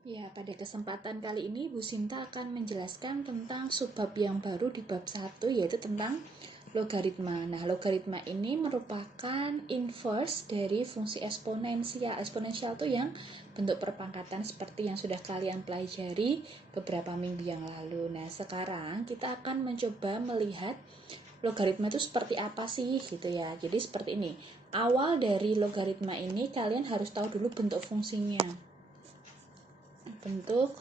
Ya, pada kesempatan kali ini Bu Sinta akan menjelaskan tentang subbab yang baru di bab 1, yaitu tentang logaritma. Nah, logaritma ini merupakan inverse dari fungsi eksponensial. Eksponensial itu yang bentuk perpangkatan seperti yang sudah kalian pelajari beberapa minggu yang lalu. Nah, sekarang kita akan mencoba melihat logaritma itu seperti apa sih gitu ya. Jadi seperti ini. Awal dari logaritma ini kalian harus tahu dulu bentuk fungsinya. Bentuk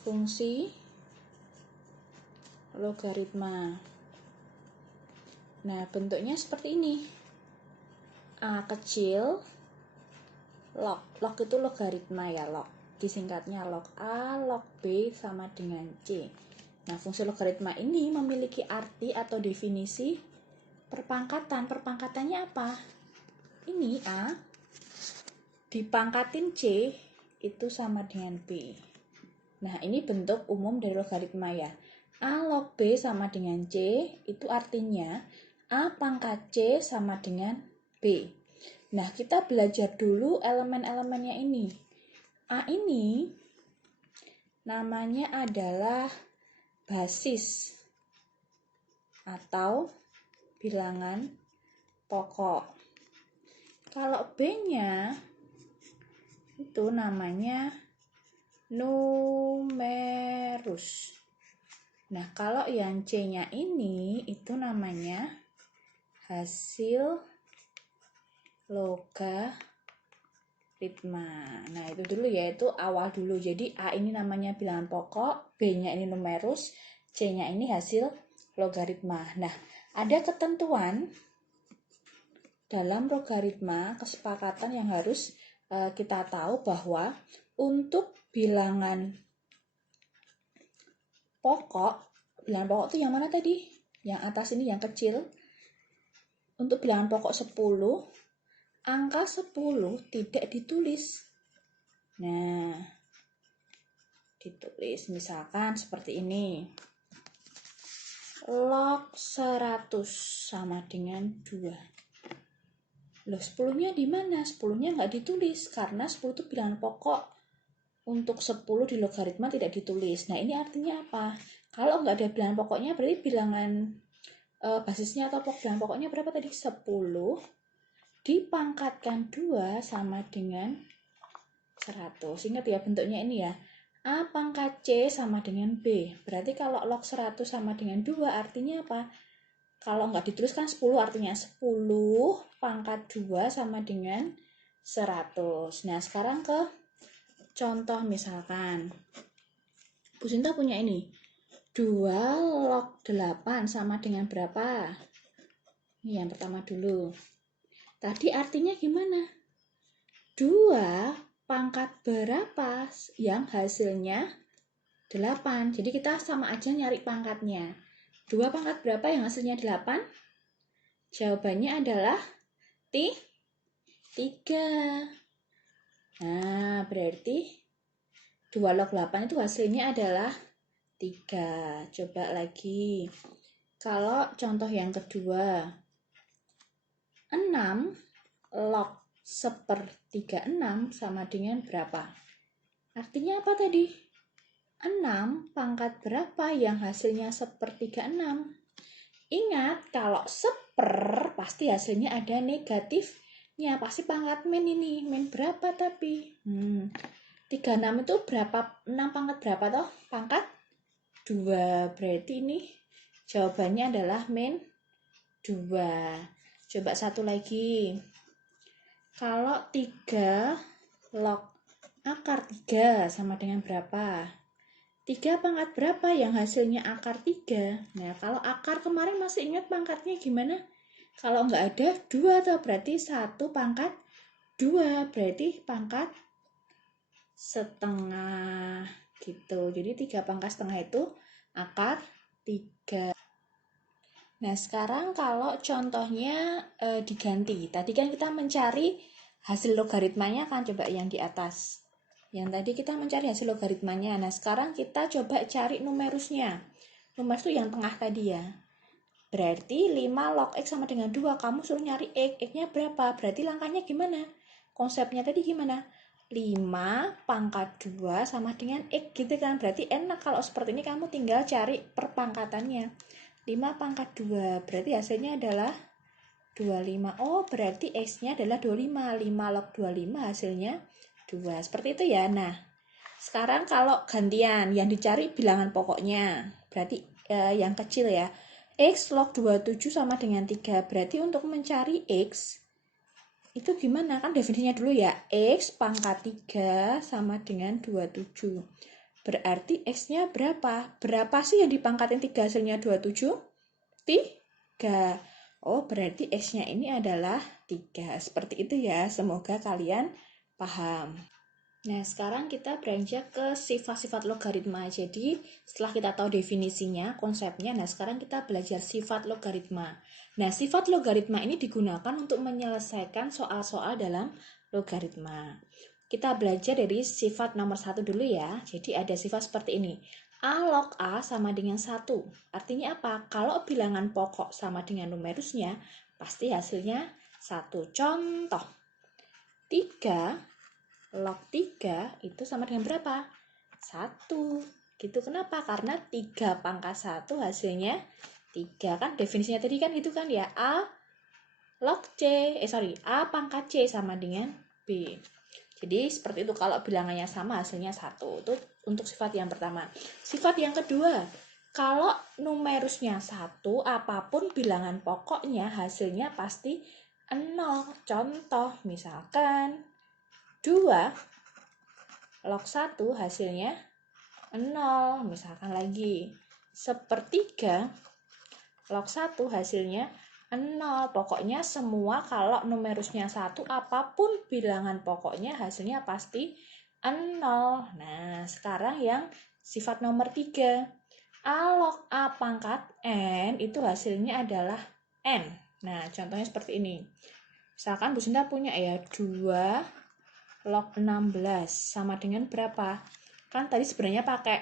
fungsi logaritma. Nah, bentuknya seperti ini. A kecil, log. Log itu logaritma ya, log. Disingkatnya log A, log B sama dengan C. Nah, fungsi logaritma ini memiliki arti atau definisi perpangkatan. Perpangkatannya apa? Ini A dipangkatin C itu sama dengan B. Nah, ini bentuk umum dari logaritma ya. A log B sama dengan C, itu artinya A pangkat C sama dengan B. Nah, kita belajar dulu elemen-elemennya ini. A ini namanya adalah basis atau bilangan pokok. Kalau B-nya itu namanya numerus. Nah, kalau yang C-nya ini itu namanya hasil logaritma. Nah, itu dulu ya, itu awal dulu. Jadi A ini namanya bilangan pokok, B-nya ini numerus, C-nya ini hasil logaritma. Nah, ada ketentuan dalam logaritma, kesepakatan yang harus kita tahu bahwa untuk bilangan bilangan pokok itu yang mana tadi? Yang atas ini yang kecil. Untuk bilangan pokok 10, angka 10 tidak ditulis. Nah, ditulis misalkan seperti ini. Log 100 sama dengan 2. Loh, 10-nya di mana? 10-nya nggak ditulis karena 10 itu bilangan pokok. Untuk 10 di logaritma tidak ditulis. Nah, ini artinya apa? Kalau nggak ada bilangan pokoknya, berarti bilangan basisnya atau bilangan pokoknya berapa tadi? 10 dipangkatkan 2 sama dengan 100. Ingat ya bentuknya ini ya. A pangkat C sama dengan B. Berarti kalau log 100 sama dengan 2 artinya apa? Kalau nggak dituliskan 10 artinya 10 pangkat 2 sama dengan 100. Nah, sekarang ke contoh misalkan. Bu Sinta punya ini. 2 log 8 sama dengan berapa? Ini yang pertama dulu. Tadi artinya gimana? 2 pangkat berapa yang hasilnya 8. Jadi kita sama aja nyari pangkatnya. 2 pangkat berapa yang hasilnya 8? Jawabannya adalah 3. Nah, berarti 2 log 8 itu hasilnya adalah 3. Coba lagi. Kalau contoh yang kedua, 6 log 1/36 sama dengan berapa? Artinya apa tadi? 6 pangkat berapa yang hasilnya 1/36? Ingat, kalau 1/, pasti hasilnya ada negatifnya. Pasti pangkat min ini. Min berapa tapi? 36 itu berapa? 6 pangkat berapa toh? Pangkat 2. Berarti ini jawabannya adalah min 2. Coba satu lagi. Kalau 3 log akar 3 sama dengan berapa? 3 pangkat berapa yang hasilnya akar 3? Nah, kalau akar kemarin masih ingat pangkatnya gimana? Kalau nggak ada 2 tuh berarti 1 pangkat 2. Berarti pangkat setengah gitu. Jadi 3 pangkat setengah itu akar 3. Nah, sekarang kalau contohnya diganti. Tadi kan kita mencari hasil logaritmanya, kan coba yang di atas. Yang tadi kita mencari hasil logaritmanya. Nah, sekarang kita coba cari numerusnya. Numerus itu yang tengah tadi ya. Berarti 5 log X sama dengan 2. Kamu suruh nyari X. X-nya berapa? Berarti langkahnya gimana? Konsepnya tadi gimana? 5 pangkat 2 sama dengan X gitu kan. Berarti enak kalau seperti ini kamu tinggal cari perpangkatannya. 5 pangkat 2 berarti hasilnya adalah 25. Oh, berarti X-nya adalah 25. 5 log 25 hasilnya 2. Seperti itu ya. Nah, sekarang kalau gantian yang dicari bilangan pokoknya. Berarti yang kecil ya. X log 27 sama dengan 3. Berarti untuk mencari X itu gimana? Kan definisinya dulu ya. X pangkat 3 sama dengan 27. Berarti X-nya berapa? Berapa sih yang dipangkatin 3 hasilnya 27? 3. Oh, berarti X-nya ini adalah 3. Seperti itu ya. Semoga kalian paham. Nah, sekarang kita beranjak ke sifat-sifat logaritma. Jadi, setelah kita tahu definisinya, konsepnya, nah sekarang kita belajar sifat logaritma. Nah, sifat logaritma ini digunakan untuk menyelesaikan soal-soal dalam logaritma. Kita belajar dari sifat nomor 1 dulu ya. Jadi, ada sifat seperti ini. A log A sama dengan 1. Artinya apa? Kalau bilangan pokok sama dengan numerusnya, pasti hasilnya 1. Contoh, 3 log 3 itu sama dengan berapa? 1. Gitu. Kenapa? Karena 3 pangkat 1 hasilnya 3. Kan definisinya tadi kan itu kan ya. A log C, A pangkat C sama dengan B. Jadi seperti itu kalau bilangannya sama hasilnya 1. Itu untuk sifat yang pertama. Sifat yang kedua, kalau numerusnya 1, apapun bilangan pokoknya hasilnya pasti 0. Contoh, misalkan 2 log 1 hasilnya 0. Misalkan lagi, sepertiga log 1 hasilnya 0. Pokoknya semua kalau numerusnya 1, apapun bilangan pokoknya hasilnya pasti 0. Nah, sekarang yang sifat nomor 3. A log A pangkat N itu hasilnya adalah N. Nah, contohnya seperti ini. Misalkan Bu Sinta punya ya 2 log 16 sama dengan berapa? Kan tadi sebenarnya pakai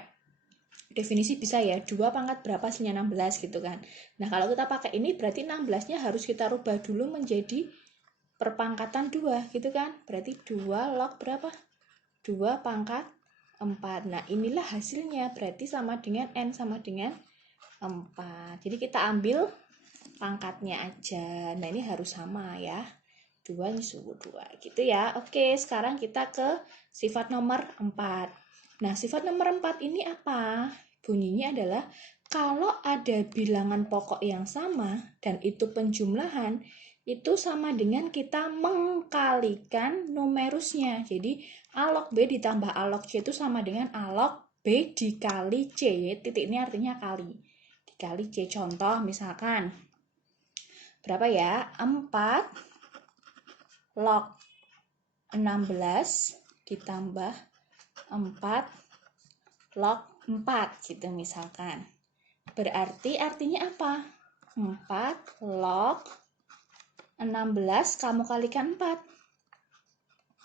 definisi bisa ya, 2 pangkat berapa hasilnya 16 gitu kan. Nah, kalau kita pakai ini berarti 16-nya harus kita rubah dulu menjadi perpangkatan 2 gitu kan. Berarti 2 log berapa? 2 pangkat 4. Nah, inilah hasilnya. Berarti sama dengan N sama dengan 4. Jadi kita ambil pangkatnya aja. Nah, ini harus sama ya. 2 nyusul 2 gitu ya. Oke, sekarang kita ke sifat nomor 4. Nah, sifat nomor 4 ini apa? Bunyinya adalah kalau ada bilangan pokok yang sama dan itu penjumlahan, itu sama dengan kita mengkalikan numerusnya. Jadi A log B ditambah A log C itu sama dengan A log B dikali C. Titik ini artinya kali. Dikali C. Contoh misalkan berapa ya? 4 log 16 ditambah 4 log 4 gitu misalkan. Berarti artinya apa? 4 log 16 kamu kalikan 4.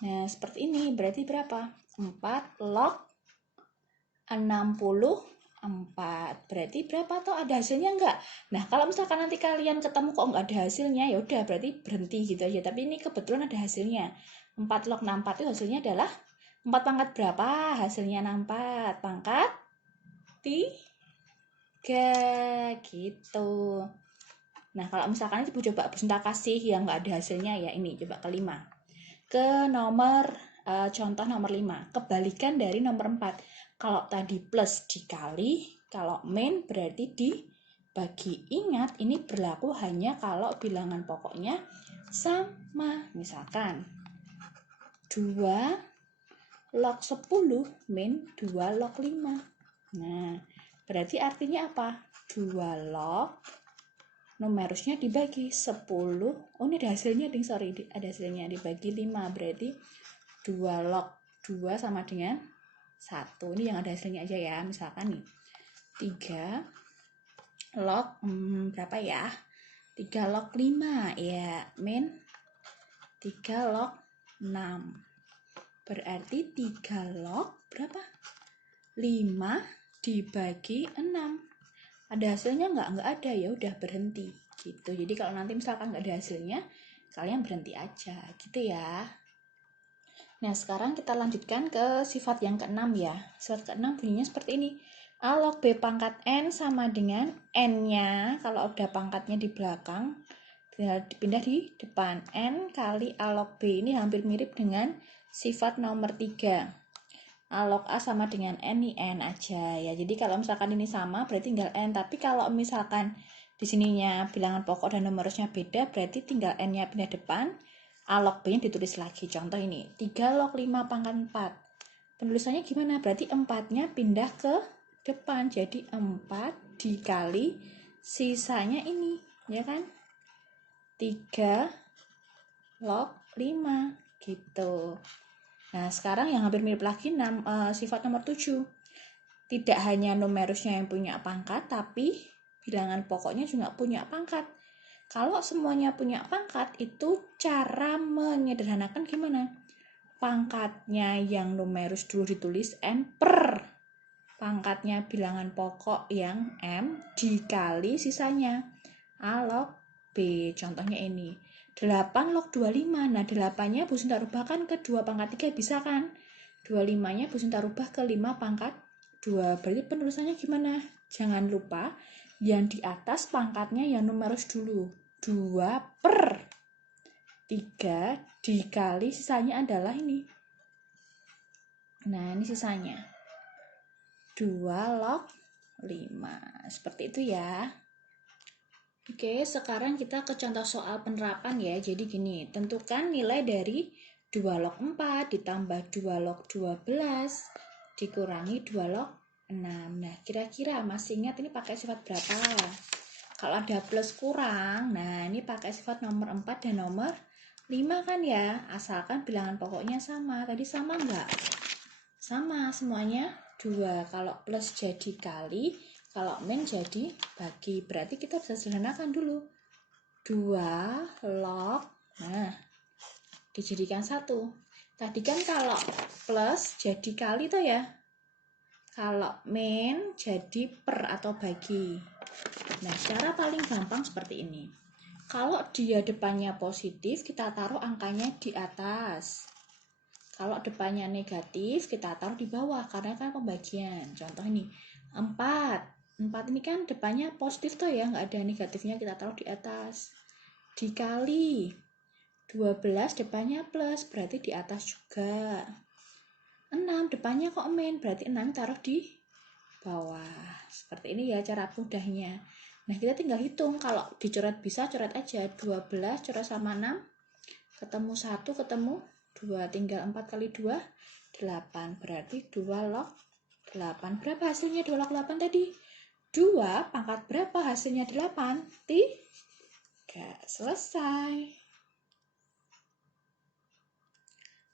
Nah, seperti ini. Berarti berapa? 4 log 64. Berarti berapa tuh? Ada hasilnya enggak? Nah, kalau misalkan nanti kalian ketemu kok enggak ada hasilnya, ya udah berarti berhenti gitu aja. Tapi ini kebetulan ada hasilnya. 4 log 64 itu hasilnya adalah 4 pangkat berapa? Hasilnya 64 pangkat 3 gitu. Nah, kalau misalkan itu coba Bu Sinta kasih yang nggak ada hasilnya ya ini, coba kelima. Ke nomor contoh nomor 5. Kebalikan dari nomor 4. Kalau tadi plus dikali, kalau min berarti dibagi. Ingat, ini berlaku hanya kalau bilangan pokoknya sama. Misalkan 2 log 10 min 2 log 5. Nah, berarti artinya apa? 2 log numerusnya dibagi 10. Oh, ini ada hasilnya, ding. Sorry, ada hasilnya dibagi 5. Berarti 2 log 2 sama dengan 1. Ini yang ada hasilnya aja ya. Misalkan nih 3 log berapa ya? 3 log 5 ya, min 3 log 6. Berarti 3 log berapa? 5 dibagi 6. Ada hasilnya nggak ada, ya udah berhenti gitu. Jadi kalau nanti misalkan nggak ada hasilnya, kalian berhenti aja gitu ya. Nah, sekarang kita lanjutkan ke sifat yang keenam ya. Sifat keenam bunyinya seperti ini. A log B pangkat N sama dengan N-nya, kalau ada pangkatnya di belakang, dipindah di depan. N kali A log B, ini hampir mirip dengan sifat nomor 3. A log A sama dengan N, ini N aja ya. Jadi kalau misalkan ini sama, berarti tinggal N. Tapi kalau misalkan di sininya bilangan pokok dan numerusnya beda, berarti tinggal N-nya pindah depan, A log B-nya ditulis lagi. Contoh ini, 3 log 5 pangkat 4. Penulisannya gimana? Berarti 4-nya pindah ke depan. Jadi 4 dikali sisanya ini, ya kan? 3 log 5 gitu. Nah, sekarang yang hampir mirip lagi sifat nomor 7. Tidak hanya numerusnya yang punya pangkat, tapi bilangan pokoknya juga punya pangkat. Kalau semuanya punya pangkat, itu cara menyederhanakan gimana? Pangkatnya yang numerus dulu ditulis N per pangkatnya bilangan pokok yang M dikali sisanya A log B. Contohnya ini 8 log 25. Nah, 8-nya Bu Sinta rubahkan ke 2 pangkat 3, bisa kan? 25-nya Bu Sinta rubah ke 5 pangkat 2. Berarti penulisannya gimana? Jangan lupa yang di atas pangkatnya yang numerus dulu. 2 per 3 dikali sisanya adalah ini. Nah, ini sisanya 2 log 5. Seperti itu ya. Oke, sekarang kita ke contoh soal penerapan ya. Jadi gini, tentukan nilai dari 2 log 4 ditambah 2 log 12 dikurangi 2 log 6. Nah, kira-kira masih ingat ini pakai sifat berapa? Kalau ada plus kurang, nah ini pakai sifat nomor 4 dan nomor 5 kan ya. Asalkan bilangan pokoknya sama. Tadi sama enggak? Sama, semuanya 2. Kalau plus jadi kali, kalau min jadi bagi. Berarti kita bisa sederhanakan dulu. 2 log, nah, dijadikan 1. Tadi kan kalau plus jadi kali tuh ya. Kalau min jadi per atau bagi. Nah, cara paling gampang seperti ini. Kalau dia depannya positif, kita taruh angkanya di atas. Kalau depannya negatif, kita taruh di bawah, karena kan pembagian. Contoh ini, 4. 4 ini kan depannya positif tuh ya, nggak ada negatifnya, kita taruh di atas. Dikali 12 depannya plus, berarti di atas juga. 6 depannya kok min, berarti 6 taruh di bawah. Seperti ini ya cara mudahnya. Nah, kita tinggal hitung. Kalau dicoret bisa, coret aja. 12 coret sama 6, ketemu 1, ketemu 2. Tinggal 4 kali 2, 8. Berarti 2 log 8. Berapa hasilnya 2 log 8 tadi? 2 pangkat berapa hasilnya 8? 3. Selesai.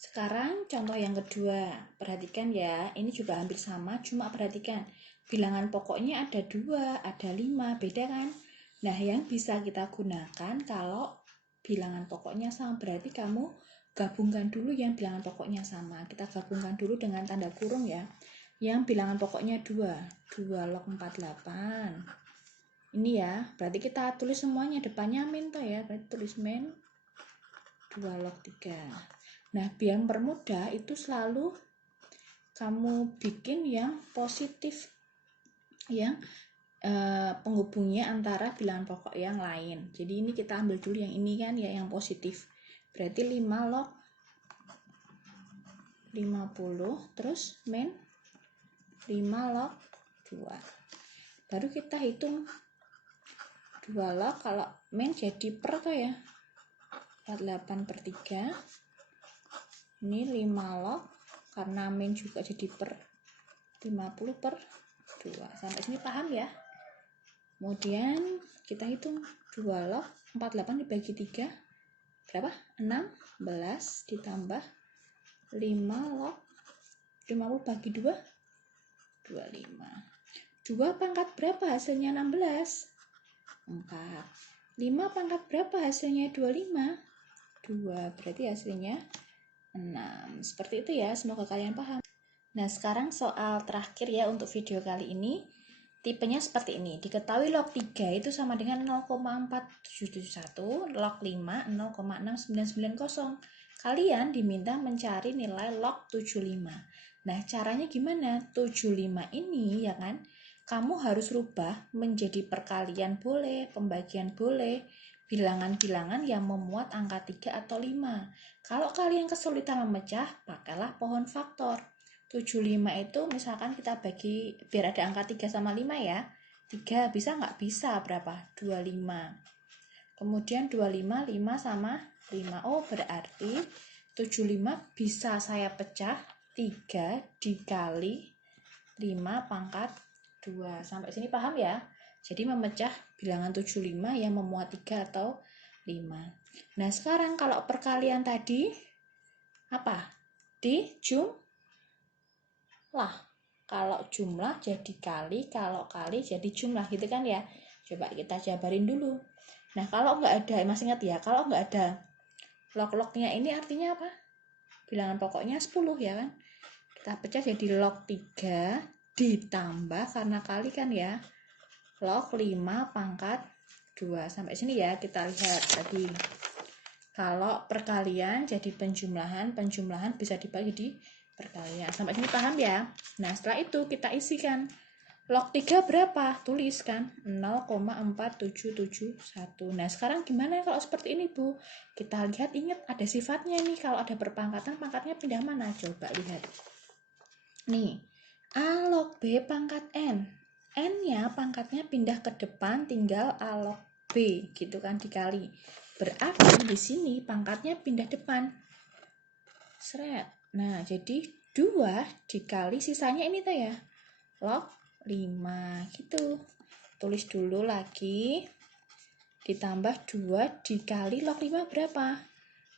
Sekarang contoh yang kedua. Perhatikan ya, ini juga hampir sama, cuma perhatikan. Bilangan pokoknya ada 2, ada 5, beda kan? Nah, yang bisa kita gunakan kalau bilangan pokoknya sama, berarti kamu gabungkan dulu yang bilangan pokoknya sama. Kita gabungkan dulu dengan tanda kurung ya. Yang bilangan pokoknya 2. 2 log 48. Ini ya, berarti kita tulis semuanya. Depannya min toh ya, berarti tulis min 2 log 3. Nah, biar mempermudah itu selalu kamu bikin yang positif, yang penghubungnya antara bilangan pokok yang lain. Jadi ini kita ambil dulu yang ini kan ya, yang positif. Berarti 5 log 50 terus min 5 log 2. Baru kita hitung 2 log, kalau min jadi per tuh ya, 48 per 3. Ini 5 log, karena min juga jadi per 50 per 2. Sampai sini paham ya? Kemudian kita hitung 2 log 48 dibagi 3 berapa? 16 ditambah 5 log 50 bagi 2 25. 2 pangkat berapa hasilnya 16? 4. 5 pangkat berapa hasilnya 25? 2. Berarti hasilnya 6. Seperti itu ya, semoga kalian paham. Nah, sekarang soal terakhir ya untuk video kali ini. Tipenya seperti ini. Diketahui log 3 itu sama dengan 0,4771, log 5 0,6990. Kalian diminta mencari nilai log 75. Nah, caranya gimana? 75 ini ya kan, kamu harus rubah menjadi perkalian boleh, pembagian boleh, bilangan-bilangan yang memuat angka 3 atau 5. Kalau kalian kesulitan memecah, pakailah pohon faktor. 75 itu misalkan kita bagi, biar ada angka 3 sama 5 ya. 3 bisa nggak? Bisa. Berapa? 25. Kemudian 25, 5 sama 5. Oh, berarti 75 bisa saya pecah 3 dikali 5 pangkat 2. Sampai sini paham ya? Jadi memecah bilangan 75 yang memuat 3 atau 5. Nah, sekarang kalau perkalian tadi apa? Dijumlah. Kalau jumlah jadi kali, kalau kali jadi jumlah gitu kan ya. Coba kita jabarin dulu. Nah, kalau nggak ada, masih ingat ya, kalau nggak ada log-lognya ini artinya apa? Bilangan pokoknya 10 ya kan? Kita pecah jadi log 3 ditambah, karena kali kan ya, log 5 pangkat 2. Sampai sini ya, kita lihat tadi. Kalau perkalian jadi penjumlahan, penjumlahan bisa dibagi di perkalian. Sampai sini paham ya? Nah, setelah itu kita isikan. Log 3 berapa? Tulis kan 0,4771. Nah, sekarang gimana kalau seperti ini, Bu? Kita lihat, ingat ada sifatnya nih. Kalau ada perpangkatan, pangkatnya pindah mana? Coba lihat. Nih, A log B pangkat N. N-nya pangkatnya pindah ke depan, tinggal A log B gitu kan, dikali. Berarti di sini pangkatnya pindah depan. Seret. Nah, jadi 2 dikali sisanya ini tuh ya. Log 5 gitu. Tulis dulu lagi. Ditambah 2 dikali log 5 berapa?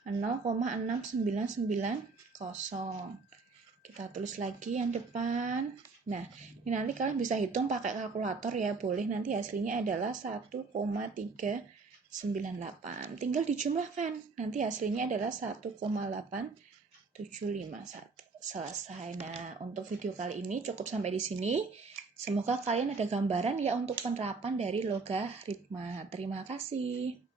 0,6990. Kita tulis lagi yang depan. Nah, ini nanti kalian bisa hitung pakai kalkulator ya, boleh. Nanti hasilnya adalah 1,398. Tinggal dijumlahkan. Nanti hasilnya adalah 1,8751. Selesai. Nah, untuk video kali ini cukup sampai di sini. Semoga kalian ada gambaran ya untuk penerapan dari logaritma. Terima kasih.